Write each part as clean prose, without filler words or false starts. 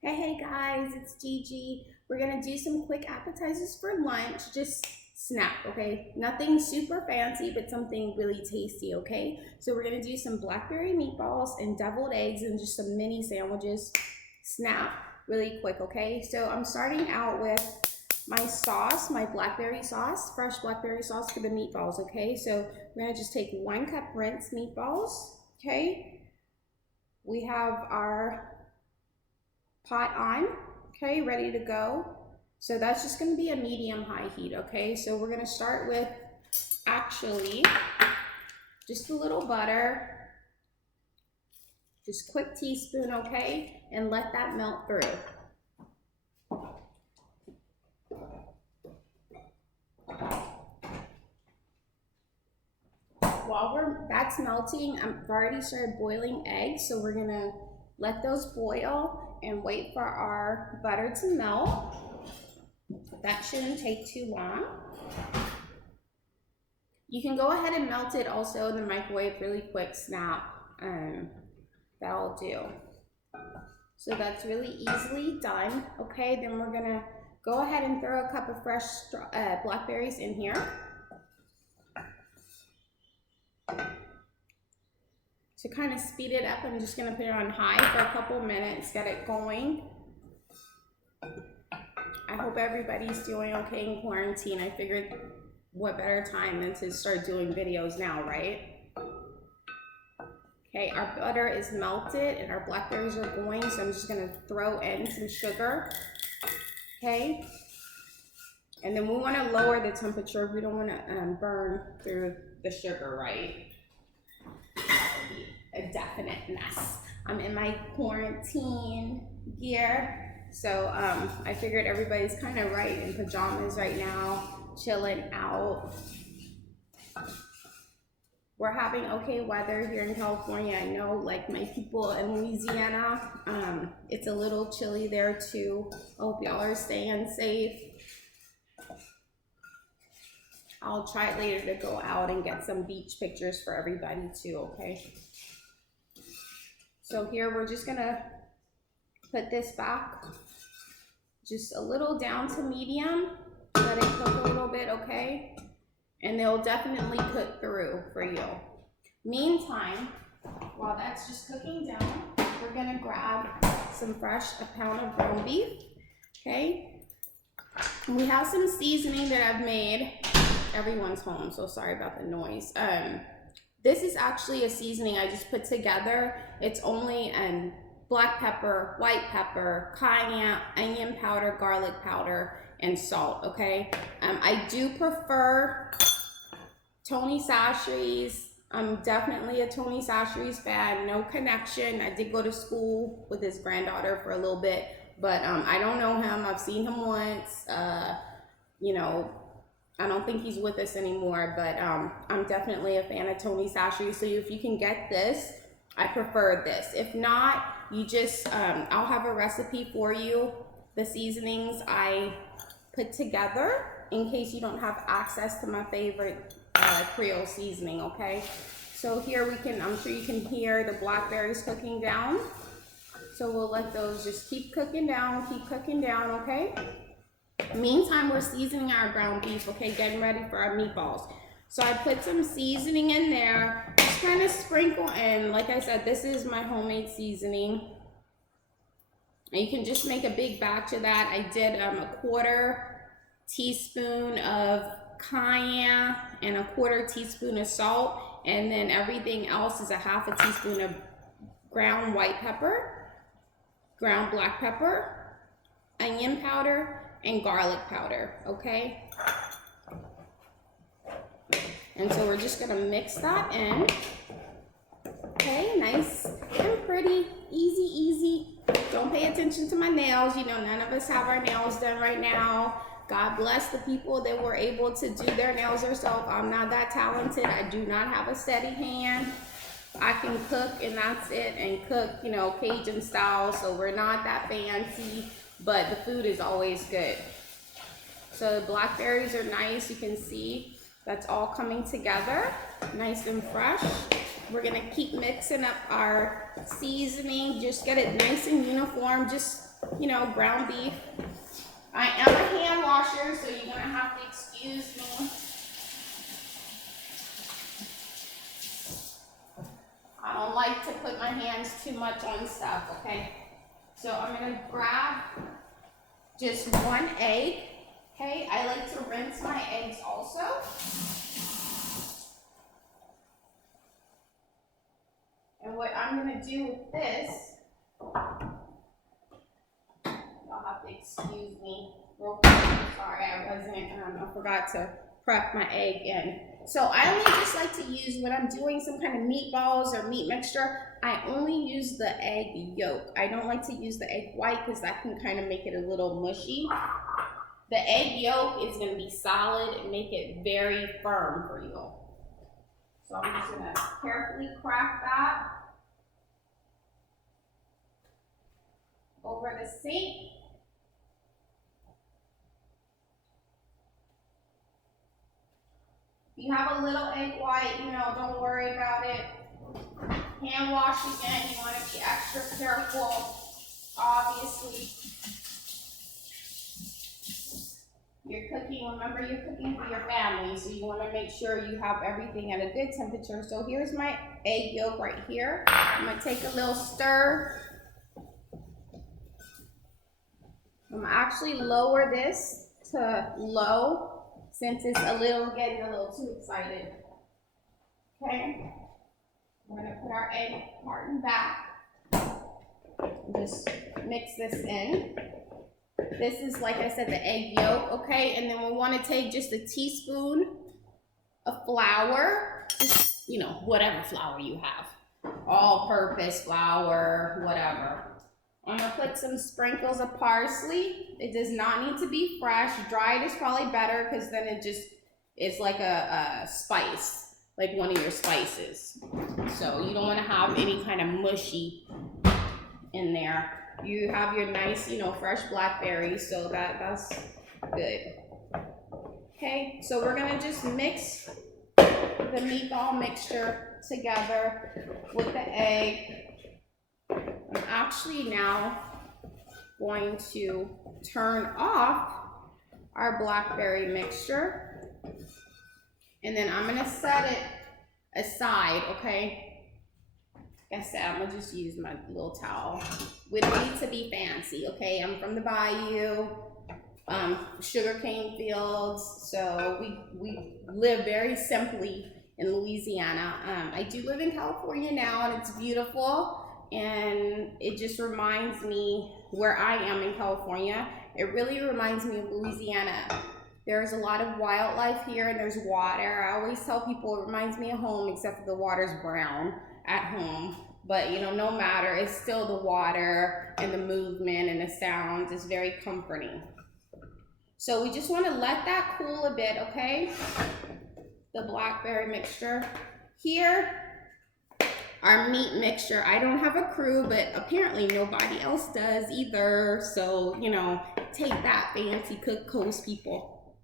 Hey guys, it's Gigi. We're gonna do some quick appetizers for lunch. Just snack, okay? Nothing super fancy, but something really tasty, okay? So we're gonna do some blackberry meatballs and deviled eggs and just some mini sandwiches. Snap really quick, okay? So I'm starting out with my sauce, my blackberry sauce, fresh blackberry sauce for the meatballs, okay? So we're gonna just take 1 cup rinsed meatballs, okay? We have our pot on, okay, ready to go. So that's just gonna be a medium-high heat, okay? So we're gonna start with actually just a little butter, just quick teaspoon, okay? And let that melt through. While that's melting, I've already started boiling eggs, so we're gonna let those boil and wait for our butter to melt. That shouldn't take too long. You can go ahead and melt it also in the microwave really quick, snap. That'll do. So that's really easily done. Okay, then we're gonna go ahead and throw a cup of fresh blackberries in here. To kind of speed it up, I'm just gonna put it on high for a couple minutes, get it going. I hope everybody's doing okay in quarantine. I figured what better time than to start doing videos now, right? Okay, our butter is melted and our blackberries are going, so I'm just gonna throw in some sugar, okay? And then we wanna lower the temperature. We don't wanna burn through the sugar, right? That would be a definite mess. I'm in my quarantine gear, so I figured everybody's kind of right in pajamas right now, chilling out. We're having okay weather here in California. I know, like my people in Louisiana, it's a little chilly there too. I hope y'all are staying safe. I'll try later to go out and get some beach pictures for everybody too, okay? So here we're just gonna put this back just a little down to medium, let it cook a little bit, okay? And they'll definitely cook through for you. Meantime, while that's just cooking down, we're gonna grab some a pound of ground beef, okay? We have some seasoning that I've made. Everyone's home, so sorry about the noise. This is actually a seasoning I just put together. It's only black pepper, white pepper, cayenne, onion powder, garlic powder, and salt, okay? I do prefer Tony Chachere's. I'm definitely a Tony Chachere's fan, no connection. I did go to school with his granddaughter for a little bit, but I don't know him. I've seen him once. You know, I don't think he's with us anymore, but I'm definitely a fan of Tony Chachere. So if you can get this, I prefer this. If not, you just, I'll have a recipe for you. The seasonings I put together in case you don't have access to my favorite Creole seasoning, okay? So here we can, I'm sure you can hear the blackberries cooking down. So we'll let those just keep cooking down, okay? Meantime, we're seasoning our ground beef, okay, getting ready for our meatballs. So I put some seasoning in there, just kind of sprinkle in. Like I said, this is my homemade seasoning. And you can just make a big batch of that. I did a 1/4 teaspoon of cayenne and a 1/4 teaspoon of salt. And then everything else is a 1/2 teaspoon of ground white pepper, ground black pepper, onion powder, and garlic powder, okay? And so we're just gonna mix that in. Okay, nice and pretty, easy. Don't pay attention to my nails. You know, none of us have our nails done right now. God bless the people that were able to do their nails themselves. I'm not that talented. I do not have a steady hand. I can cook and that's it, and cook, you know, Cajun style, so we're not that fancy, but the food is always good. So the blackberries are nice. You can see that's all coming together, nice and fresh. We're gonna keep mixing up our seasoning, just get it nice and uniform. Just you know, ground beef. I am a hand washer, so you're gonna have to excuse me. I don't like to put my hands too much on stuff, okay? So I'm gonna grab just 1 egg, okay? I like to rinse my eggs also. And what I'm gonna do with this, you'll have to excuse me real quick. Sorry, I forgot to prep my egg in. So I only just like to use, when I'm doing some kind of meatballs or meat mixture, I only use the egg yolk. I don't like to use the egg white because that can kind of make it a little mushy. The egg yolk is going to be solid and make it very firm for you. So I'm just going to carefully crack that over the sink. If you have a little egg white, you know, don't worry about it. Hand wash again, you want to be extra careful, obviously. You're cooking, remember you're cooking for your family, so you want to make sure you have everything at a good temperature. So here's my egg yolk right here. I'm going to take a little stir. I'm going to actually lower this to low since it's getting a little too excited. Okay, we're going to put our egg carton back. Just mix this in. This is, like I said, the egg yolk, okay? And then we want to take just a teaspoon of flour, just, you know, whatever flour you have. All-purpose flour, whatever. I'm going to put some sprinkles of parsley. It does not need to be fresh. Dried is probably better because then it's like a spice, like one of your spices. So you don't want to have any kind of mushy in there. You have your nice, you know, fresh blackberries, so that's good. Okay, so we're going to just mix the meatball mixture together with the egg. I'm actually now going to turn off our blackberry mixture, and then I'm going to set it aside, okay? Like I said, I'm going to just use my little towel. We don't need to be fancy, okay? I'm from the bayou, sugarcane fields, so we live very simply in Louisiana. I do live in California now, and it's beautiful. And it just reminds me where I am in California. It really reminds me of Louisiana. There's a lot of wildlife here and there's water. I always tell people it reminds me of home, except the water's brown at home. But you know, no matter, it's still the water and the movement and the sounds. It's very comforting. So we just want to let that cool a bit, okay? The blackberry mixture. Here, our meat mixture. I don't have a crew, but apparently nobody else does either. So, you know, take that, fancy cook coast people.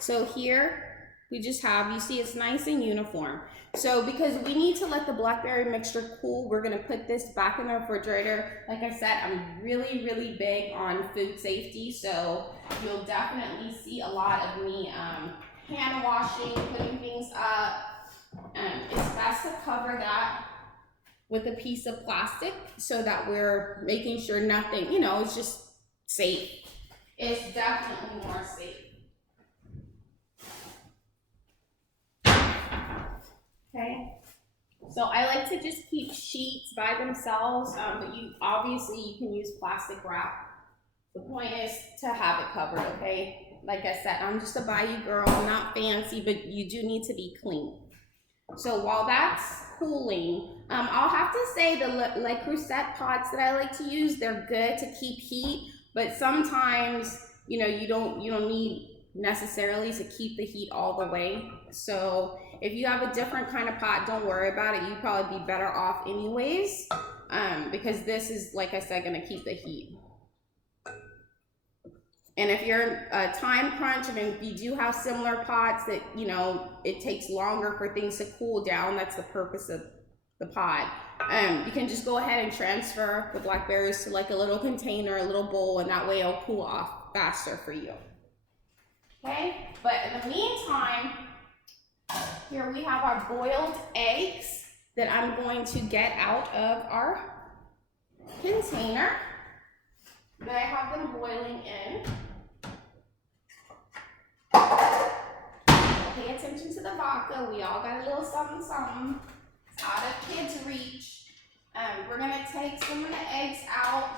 So here we just have, you see it's nice and uniform. So because we need to let the blackberry mixture cool, we're gonna put this back in the refrigerator. Like I said, I'm really, really big on food safety. So you'll definitely see a lot of me hand washing, putting things up. It's best to cover that with a piece of plastic so that we're making sure nothing, you know, it's just safe. It's definitely more safe. Okay, so I like to just keep sheets by themselves, but obviously you can use plastic wrap. The point is to have it covered, okay? Like I said, I'm just a bayou girl, I'm not fancy, but you do need to be clean. So while that's cooling, I'll have to say the Le Creuset pots that I like to use, they're good to keep heat, but sometimes, you know, you don't need necessarily to keep the heat all the way. So if you have a different kind of pot, don't worry about it. You'd probably be better off anyways, because this is, like I said, gonna keep the heat. And if you're a time crunch, and if you do have similar pots that, you know, it takes longer for things to cool down, that's the purpose of the pod. You can just go ahead and transfer the blackberries to like a little container, a little bowl, and that way it'll cool off faster for you. Okay, but in the meantime, here we have our boiled eggs that I'm going to get out of our container that I have them boiling in. Pay attention to the vodka. We all got a little something, something. It's out of kids' reach. We're gonna take some of the eggs out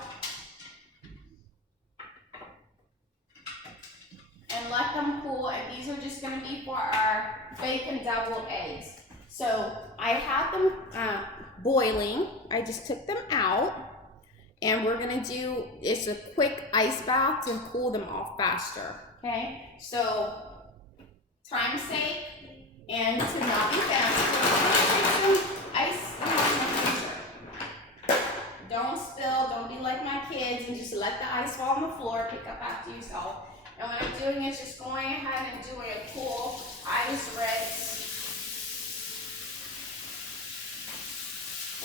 and let them cool, and these are just gonna be for our bacon deviled eggs. So I have them boiling. I just took them out, and we're gonna do, it's a quick ice bath to cool them off faster, okay? So time's sake, and to not be fast, ice in the freezer. Don't spill, don't be like my kids and just let the ice fall on the floor, pick up after yourself. And what I'm doing is just going ahead and doing a cool ice rinse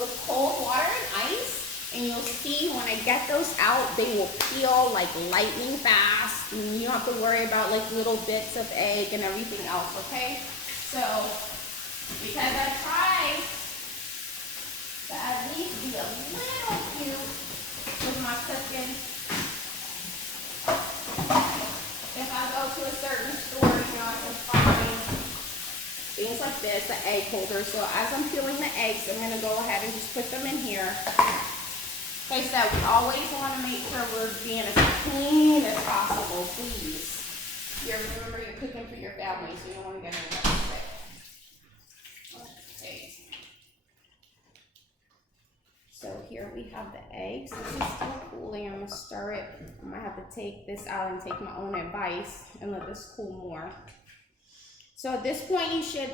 with cold water and ice. And you'll see when I get those out, they will peel like lightning fast. And you don't have to worry about like little bits of egg and everything else, okay? So, because I try to at least be a little cute with my cooking. If I go to a certain store, you know, I can find things like this, the egg holder. So as I'm peeling the eggs, I'm gonna go ahead and just put them in here. Like I said, we always want to make sure we're being as clean as possible, please. Remember, you're cooking for your family, so you don't want to get anyone sick. Okay. So here we have the eggs. This is still cooling. I'm gonna stir it. I might have to take this out and take my own advice and let this cool more. So at this point, you should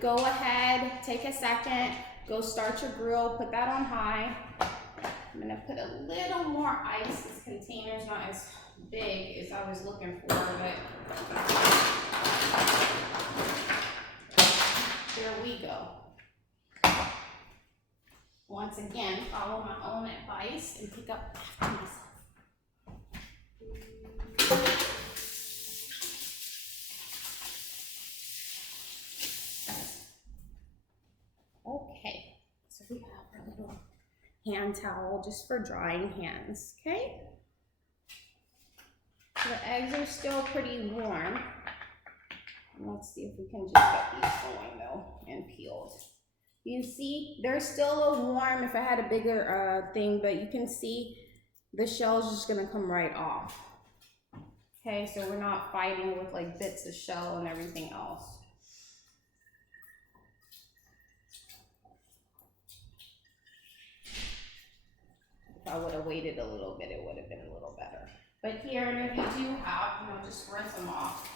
go ahead, take a second, go start your grill, put that on high. I'm gonna put a little more ice. This container's not as big as I was looking for, but there we go. Once again, follow my own advice and pick up after myself. Okay, so we have our little hand towel just for drying hands, okay? So the eggs are still pretty warm. Let's see if we can just get these going though and peeled. You can see they're still a little warm if I had a bigger thing, but you can see the shell's just gonna come right off. Okay, so we're not fighting with like bits of shell and everything else. If I would have waited a little bit, it would have been a little better. But here, and if you do have, you know, just rinse them off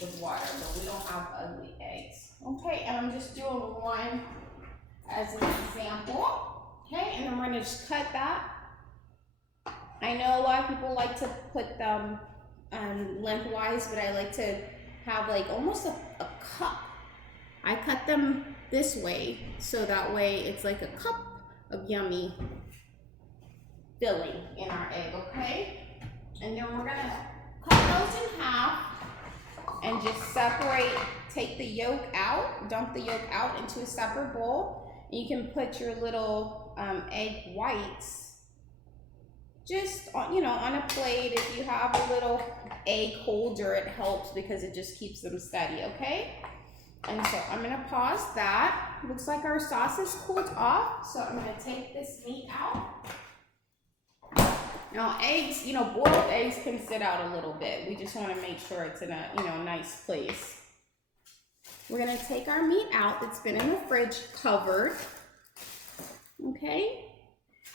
with water, but we don't have ugly eggs. Okay, and I'm just doing one as an example. Okay, and then we're gonna just cut that. I know a lot of people like to put them lengthwise, but I like to have like almost a cup. I cut them this way, so that way it's like a cup of yummy filling in our egg, okay? And then we're gonna cut those in half and just separate, take the yolk out, dump the yolk out into a separate bowl. And you can put your little egg whites just on, you know, on a plate. If you have a little egg holder, it helps because it just keeps them steady, okay? And so I'm gonna pause that. Looks like our sauce is cooled off, so I'm gonna take this meat out. Now eggs, you know, boiled eggs can sit out a little bit. We just want to make sure it's in a, you know, nice place. We're going to take our meat out that's been in the fridge covered. Okay.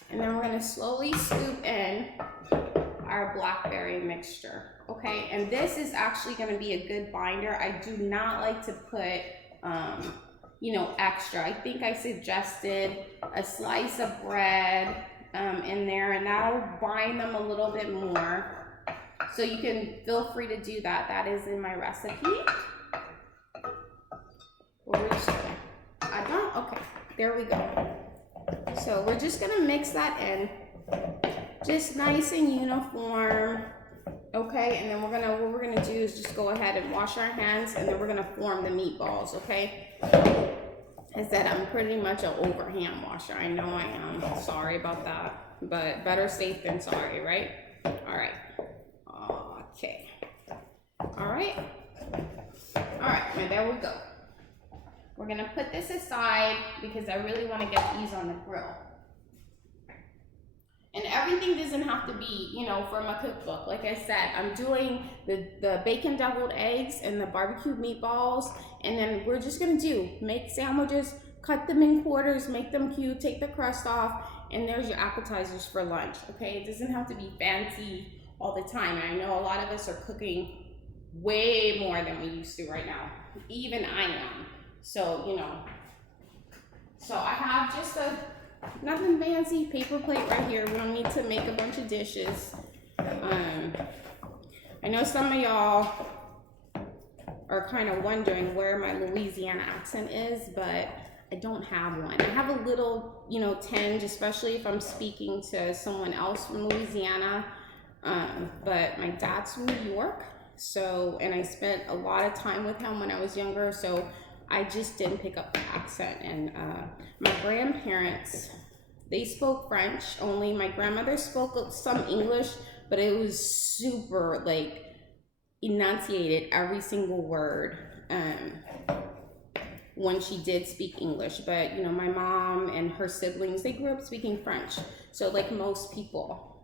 And then we're going to slowly scoop in our blackberry mixture. Okay. And this is actually going to be a good binder. I do not like to put, you know, extra. I think I suggested a slice of bread in there, and that'll bind them a little bit more. So you can feel free to do that. That is in my recipe. We're just gonna, I don't, okay. There we go. So we're just gonna mix that in, just nice and uniform. Okay, and then what we're gonna do is just go ahead and wash our hands, and then we're gonna form the meatballs. Okay. I said I'm pretty much an overhand washer. I know I am. Sorry about that, but better safe than sorry, right? All right. Okay. All right. All right. Now there we go. We're gonna put this aside because I really want to get these on the grill. And everything doesn't have to be, you know, from a cookbook. Like I said, I'm doing the bacon deviled eggs and the barbecue meatballs. And then we're just gonna make sandwiches, cut them in quarters, make them cute, take the crust off, and there's your appetizers for lunch, okay? It doesn't have to be fancy all the time. And I know a lot of us are cooking way more than we used to right now. Even I am. So, you know, so I have just nothing fancy, paper plate right here. We don't need to make a bunch of dishes. I know some of y'all are kind of wondering where my Louisiana accent is, but I don't have one. I have a little, you know, tinge, especially if I'm speaking to someone else from Louisiana. But my dad's from New York, so, and I spent a lot of time with him when I was younger, so I just didn't pick up the accent. And my grandparents, they spoke French only. My grandmother spoke some English, but it was super like enunciated every single word when she did speak English. But you know, my mom and her siblings, they grew up speaking French. So like most people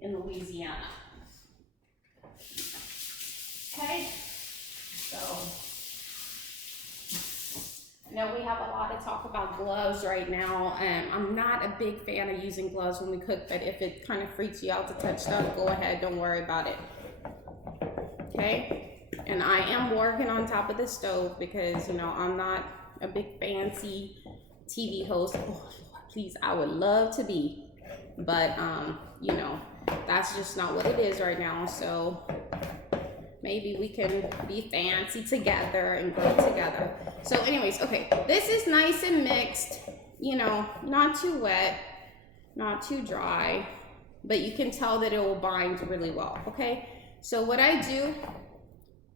in Louisiana. Okay, so I know we have a lot of talk about gloves right now. I'm not a big fan of using gloves when we cook, but if it kind of freaks you out to touch stuff, go ahead, don't worry about it. Okay, and I am working on top of the stove because, you know, I'm not a big fancy TV host. Oh, Lord, please, I would love to be, but you know, that's just not what it is right now. So maybe we can be fancy together and grow together. So anyways, okay, this is nice and mixed, you know, not too wet, not too dry, but you can tell that it will bind really well, okay? So what I do,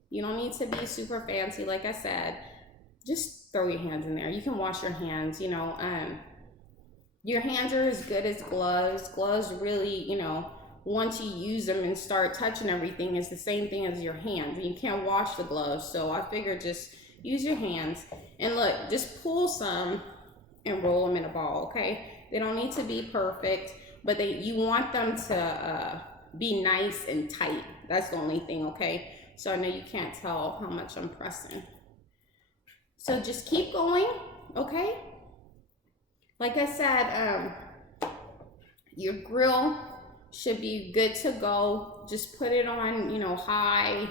you don't need to be super fancy, like I said, just throw your hands in there. You can wash your hands, you know, your hands are as good as gloves. Gloves really, you know, once you use them and start touching everything, it's the same thing as your hands. And you can't wash the gloves, so I figured just use your hands. And look, just pull some and roll them in a ball, okay? They don't need to be perfect, but you want them to be nice and tight. That's the only thing, okay? So I know you can't tell how much I'm pressing. So just keep going, okay? Like I said, your grill should be good to go. Just put it on, you know, high,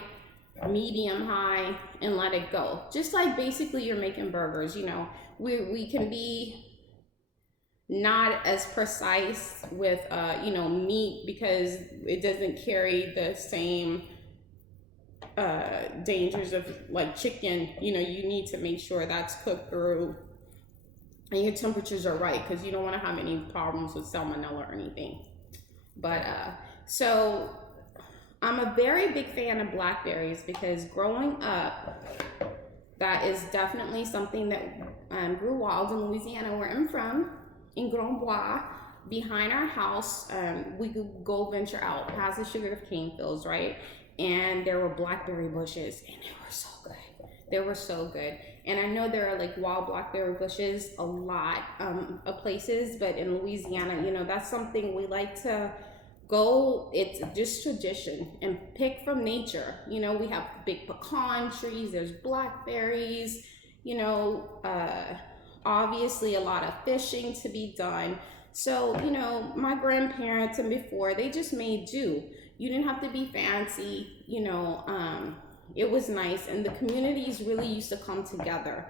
medium high, and let it go. Just like basically you're making burgers, you know. We can be not as precise with, you know, meat because it doesn't carry the same dangers of like chicken. You know, you need to make sure that's cooked through and your temperatures are right because you don't want to have any problems with salmonella or anything. But so I'm a very big fan of blackberries because growing up, that is definitely something that grew wild in Louisiana, where I'm from, in Grand Bois. Behind our house, we could go venture out past the sugar cane fields, right? And there were blackberry bushes, and they were so good. They were so good. And I know there are like wild blackberry bushes a lot of places, but in Louisiana, you know, that's something we like to go, it's just tradition, and pick from nature. You know, we have big pecan trees, there's blackberries, you know, obviously a lot of fishing to be done. So, you know, my grandparents and before, they just made do. You didn't have to be fancy, you know, it was nice, and the communities really used to come together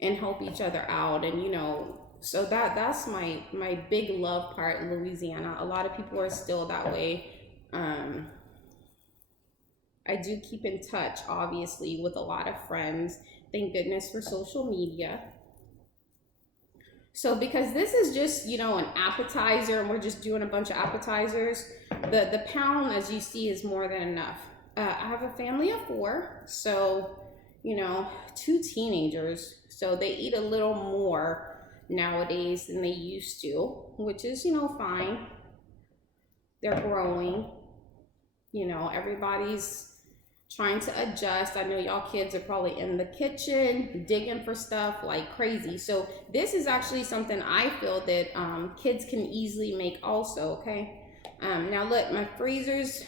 and help each other out. And you know, so that's my big love part in Louisiana. A lot of people are still that way. I do keep in touch, obviously, with a lot of friends. Thank goodness for social media. So because this is just, you know, an appetizer and we're just doing a bunch of appetizers, the pound, as you see, is more than enough. I have a family of 4, so, you know, 2 teenagers, so they eat a little more nowadays than they used to, which is, you know, fine. They're growing, you know, everybody's trying to adjust. I know y'all kids are probably in the kitchen digging for stuff like crazy. So this is actually something I feel that kids can easily make also, okay? Now look, my freezers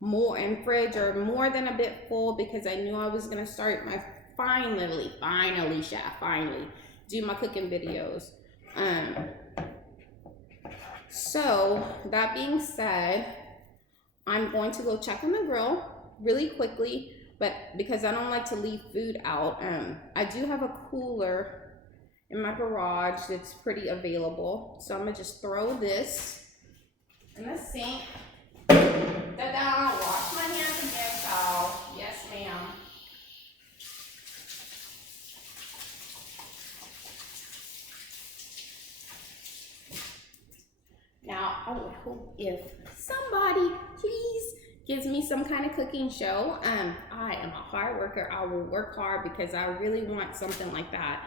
and fridge are more than a bit full because I knew I was gonna start my finally, chef, do my cooking videos. So that being said, I'm going to go check on the grill really quickly, but because I don't like to leave food out, I do have a cooler in my garage that's pretty available. So I'm gonna just throw this in the sink. Da-da, wash my hands again, child. Yes, ma'am. Now, I would hope if somebody, please, gives me some kind of cooking show. I am a hard worker. I will work hard because I really want something like that.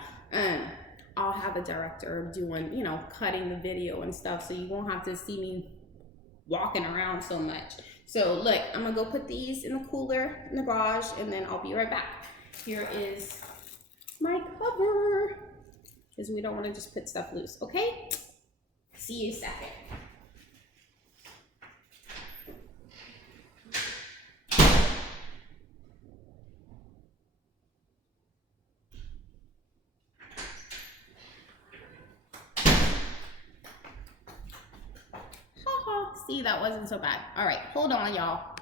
I'll have a director doing, you know, cutting the video and stuff, so you won't have to see me walking around so much. So look, I'm gonna go put these in the cooler in the garage, and then I'll be right back. Here is my cover, because we don't want to just put stuff loose, okay? See you in a second. See, that wasn't so bad. All right, hold on, y'all.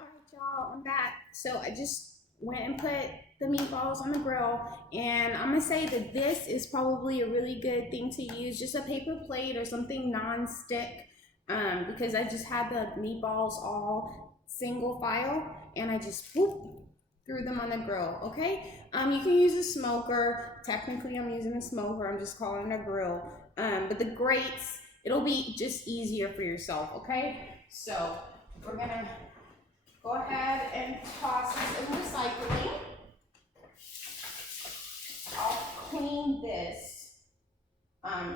All right, y'all, I'm back. So I just went and put the meatballs on the grill, and I'm gonna say that this is probably a really good thing to use, just a paper plate or something non-stick, because I just had the meatballs all single file, and I just whoop, threw them on the grill, okay? You can use a smoker. Technically, I'm using a smoker. I'm just calling it a grill. But the grates, it'll be just easier for yourself, okay? So we're gonna go ahead and toss this in recycling. I'll clean this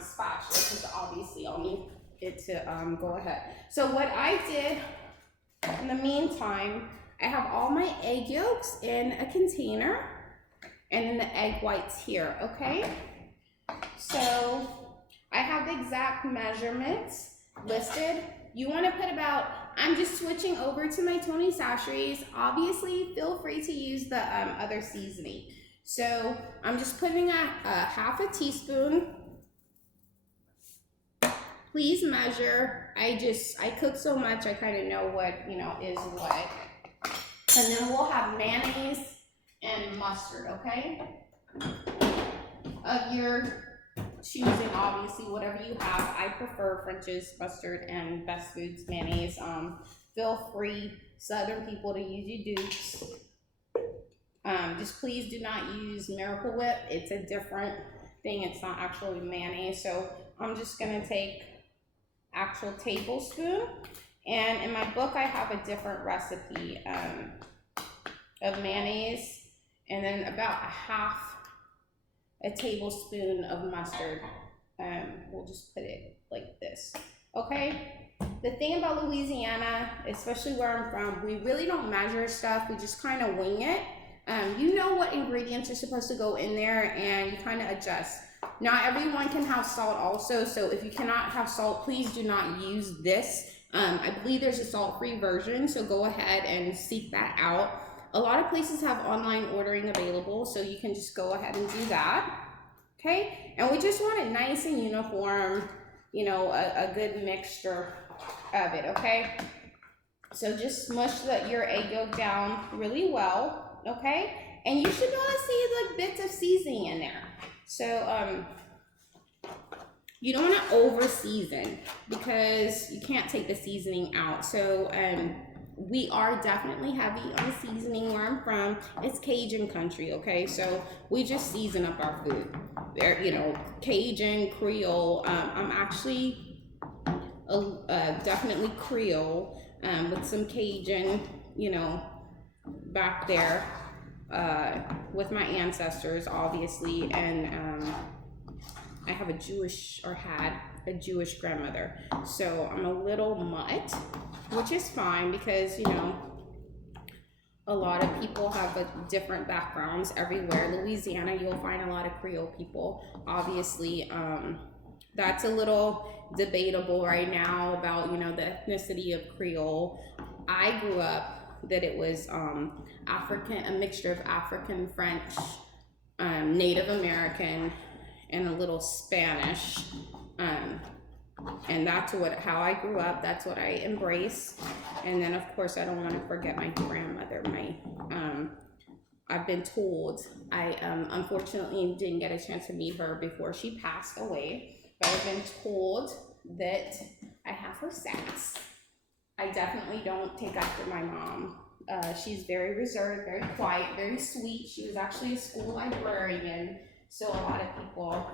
spatula because obviously I'll need it to go ahead. So what I did in the meantime, I have all my egg yolks in a container and then the egg whites here, okay? So I have the exact measurements listed. You want to put about, I'm just switching over to my Tony Chachere's. Obviously, feel free to use the other seasoning. So I'm just putting a half a teaspoon. Please measure. I cook so much, I kind of know what, you know, is what. And then we'll have mayonnaise and mustard, okay? Of your choosing, obviously, whatever you have. I prefer French's mustard and Best Foods mayonnaise. Feel free, Southern people, to use your dukes. Just please do not use Miracle Whip. It's a different thing. It's not actually mayonnaise. So I'm just gonna take actual tablespoon. And in my book, I have a different recipe of mayonnaise, and then about a tablespoon of mustard. We'll just put it like this, okay? The thing about Louisiana, especially where I'm from, we really don't measure stuff. We just kind of wing it. You know what ingredients are supposed to go in there, and you kind of adjust. Not everyone can have salt also, so if you cannot have salt, please do not use this. I believe there's a salt-free version, so go ahead and seek that out. A lot of places have online ordering available, so you can just go ahead and do that, okay? And we just want it nice and uniform, you know, a good mixture of it, okay? So just smush your egg yolk down really well, okay? And you should be able to see like bits of seasoning in there. So you don't want to over season because you can't take the seasoning out. So we are definitely heavy on seasoning where I'm from. It's Cajun country, okay? So we just season up our food. There, you know, Cajun, Creole. I'm actually definitely Creole with some Cajun, you know, back there with my ancestors, obviously, and I have a Jewish, or had a Jewish grandmother, so I'm a little mutt, which is fine because, you know, a lot of people have different backgrounds everywhere. Louisiana, you'll find a lot of Creole people, obviously. That's a little debatable right now about, you know, the ethnicity of Creole. I grew up that it was African, a mixture of African, French, Native American, and a little Spanish. And that's how I grew up. That's what I embrace. And then, of course, I don't want to forget my grandmother. I've been told, I unfortunately didn't get a chance to meet her before she passed away, but I've been told that I have her sass. I definitely don't take after my mom. She's very reserved, very quiet, very sweet. She was actually a school librarian, so a lot of people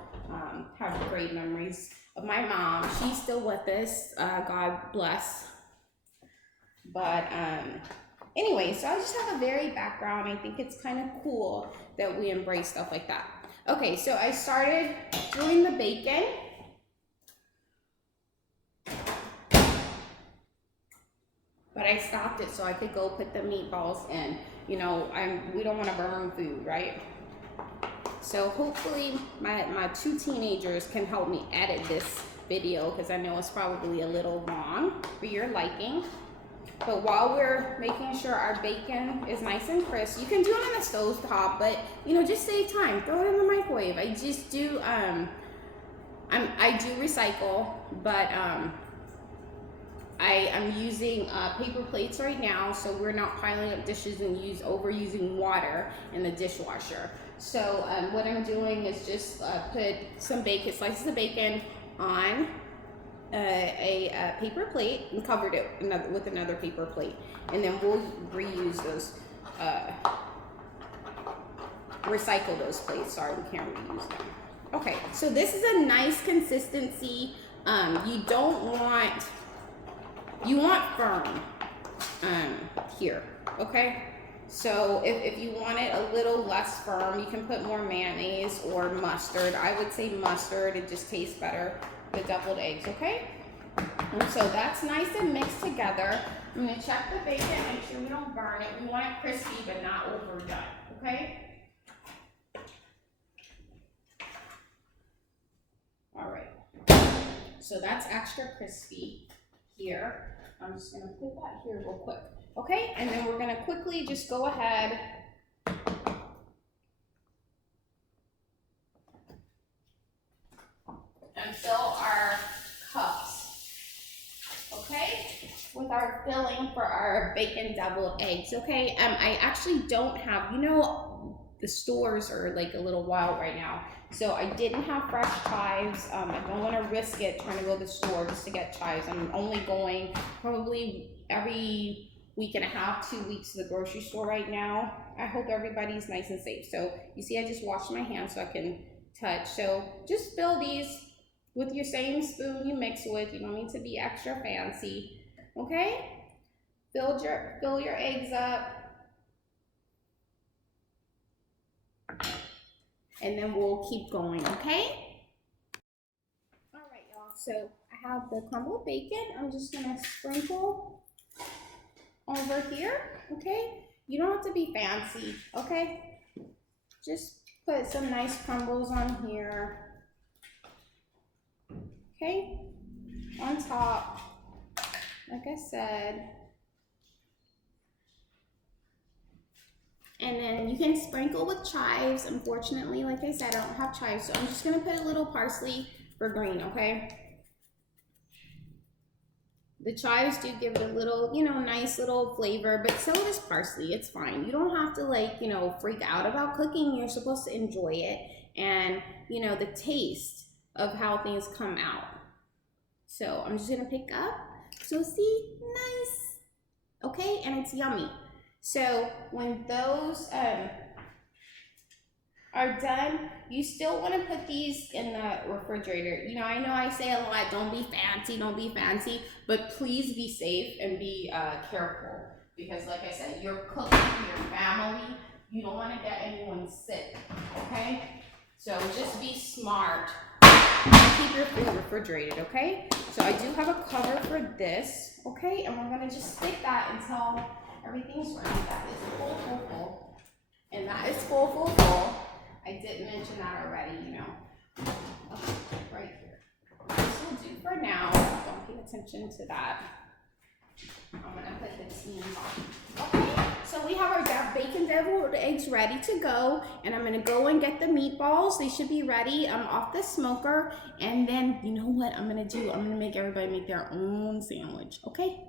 have great memories of my mom. She's still with us, God bless. But anyway, so I just have a varied background. I think it's kind of cool that we embrace stuff like that. Okay, so I started doing the bacon. But I stopped it so I could go put the meatballs in. You know, we don't want to burn food, right? So hopefully my two teenagers can help me edit this video, because I know it's probably a little long for your liking. But while we're making sure our bacon is nice and crisp, you can do it on the stove top, but you know, just save time. Throw it in the microwave. I just do I do recycle, but I'm using paper plates right now, so we're not piling up dishes and overusing water in the dishwasher. So what I'm doing is just put some bacon, slices of bacon on a paper plate and covered it with another paper plate. And then we'll reuse those, recycle those plates. Sorry, we can't reuse them. Okay, so this is a nice consistency. You want firm here, okay? So if you want it a little less firm, you can put more mayonnaise or mustard. I would say mustard, it just tastes better, the deviled eggs, okay? And so that's nice and mixed together. I'm gonna check the bacon, make sure we don't burn it. We want it crispy but not overdone, okay? All right, so that's extra crispy here. I'm just gonna put that here real quick. Okay, and then we're gonna quickly just go ahead and fill our cups, okay, with our filling for our bacon deviled eggs, okay? I actually don't have, you know, the stores are like a little wild right now, so I didn't have fresh chives. I don't want to risk it trying to go to the store just to get chives. I'm only going probably every week and a half, 2 weeks to the grocery store right now. I hope everybody's nice and safe. So you see, I just washed my hands so I can touch. So just fill these with your same spoon you mix with. You don't need to be extra fancy, okay? Fill your eggs up. And then we'll keep going, okay? All right, y'all, so I have the crumbled bacon. I'm just gonna sprinkle over here, okay? You don't have to be fancy, okay? Just put some nice crumbles on here, okay? On top, like I said. And then you can sprinkle with chives. Unfortunately, like I said, I don't have chives, so I'm just gonna put a little parsley for green, okay? The chives do give it a little, you know, nice little flavor, but so does parsley. It's fine. You don't have to, like, you know, freak out about cooking. You're supposed to enjoy it and, you know, the taste of how things come out. So I'm just gonna pick up. So see, nice. okay? And it's yummy. So when those are done, you still want to put these in the refrigerator. You know I say a lot, don't be fancy, but please be safe and be careful, because like I said, you're cooking for your family. You don't want to get anyone sick, okay? So just be smart. Keep your food refrigerated, okay? So I do have a cover for this, okay? And we're gonna just stick that until everything's ready. That is full. And that is full. I did mention that already, you know. Okay, right here. This will do for now. Don't pay attention to that. I'm gonna put the team on. Okay, so we have our bacon deviled eggs ready to go, and I'm gonna go and get the meatballs. They should be ready off the smoker, and then you know what I'm gonna do? I'm gonna make everybody make their own sandwich, okay?